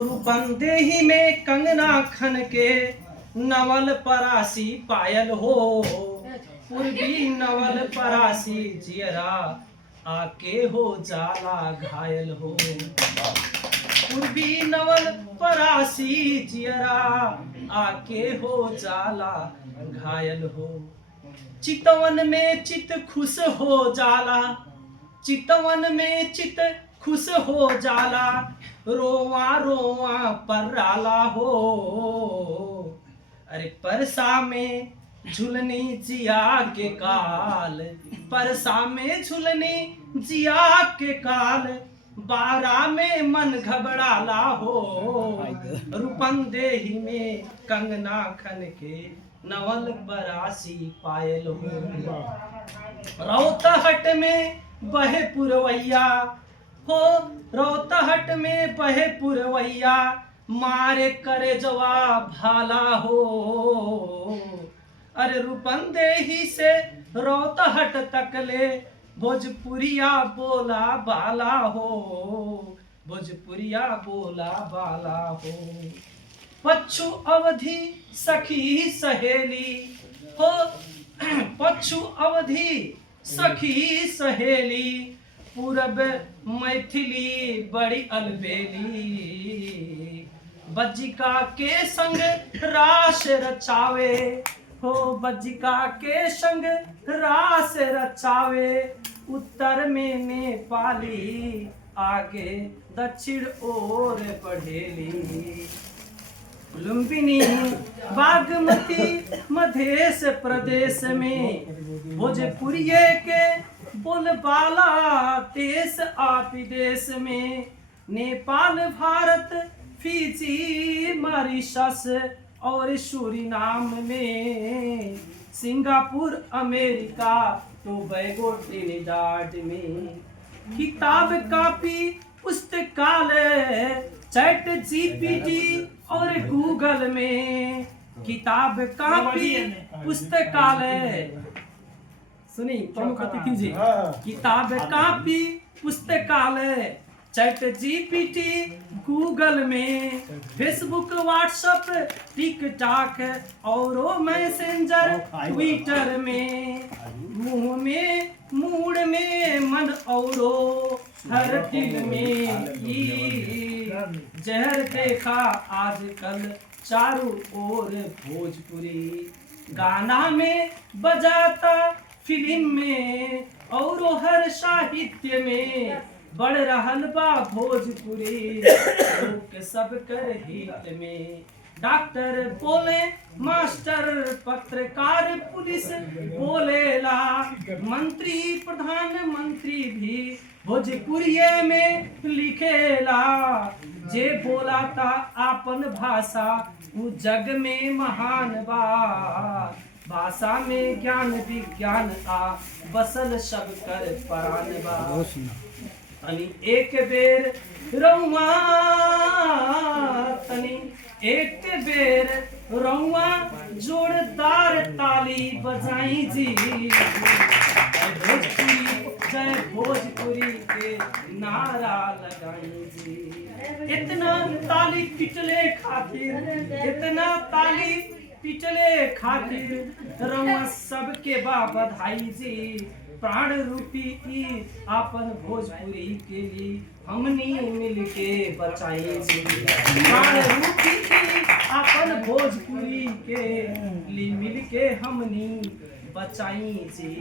बंदेही में कंगना खन के नवल परासी पायल हो। पूर्वी नवल परासी जियरा आके हो जाला घायल हो। पूर्वी नवल परासी जियरा आके हो जाला घायल हो। चितवन में चित खुश हो जाला, चितवन में चित खुश हो जाला, रोवा रोवा पर्राला हो। अरे परसा में झुलनी जिया के काल, परसा में झुलनी जिया के काल, बारा में मन घबराला हो। रूपंदेही में कंगना खन के नवल परासी पायल हो। रौतहट में बहे पुरवैया हो, रौतहट में बहे पुरवैया, मारे करे जवाब भाला हो। अरे रूपंदेही से रौतहट तक ले भोजपुरिया बोला बाला हो, भोजपुरिया बोला बाला हो। पच्छु अवधि सखी सहेली हो, पच्छु अवधि सखी सहेली, पूरब मैथिली बड़ी अलबेली। बज्जिका के संग रास रचावे हो, बज्जिका के संग रास रचावे, उत्तर में नेपाली आगे दक्षिण ओर बढ़ेली। लुम्बिनी बागमती मधेश प्रदेश में, भोजपुरिये के बोलबाला देश आप देश में। नेपाल भारत फिजी मॉरिशस और सूरीनाम में, सिंगापुर अमेरिका टोबैगो ट्रिनिडाड में। किताब कापी पुस्तकालय चैट जीपीटी और गूगल में, किताब कापी पुस्तकालय सुनी प्रमुख अतिथि, किताब कापी पुस्तकालय चैट जीपीटी गूगल में, फेसबुक व्हाट्सएप टिकटॉक और मैसेंजर ट्विटर में। मुंह में मूड में मन औरो हर दिल में जहर देखा आजकल चारों ओर भोजपुरी। गाना में बजाता फिल्म में और हर साहित्य में, बढ़ रहल बा भोजपुरी लोक सब कर हित में। डॉक्टर बोले मास्टर पत्रकार पुलिस बोलेला, मंत्री प्रधानमंत्री भी भोजपुरिये में लिखेला। जे बोला था आपन भाषा वो जग में महान बा, भाषा में ज्ञान विज्ञान आ बसल सब कर परान बा। तनी एक बेर रउआ, तनी एक बेर रउआ जोरदार ताली बजाई जी। भोजपुरी जय भोजपुरी के नारा लगाई जी। इतना ताली पिटले खातिर, इतना ताली पिटले खातिर रउआ सबके बा बधाई जी। प्राण रूपी ई आपन भोजपुरी के लिए हमनी मिलके बचाई जी। प्राण रूपी ई आपन भोजपुरी के लिए मिलके हमनी बचाई जी।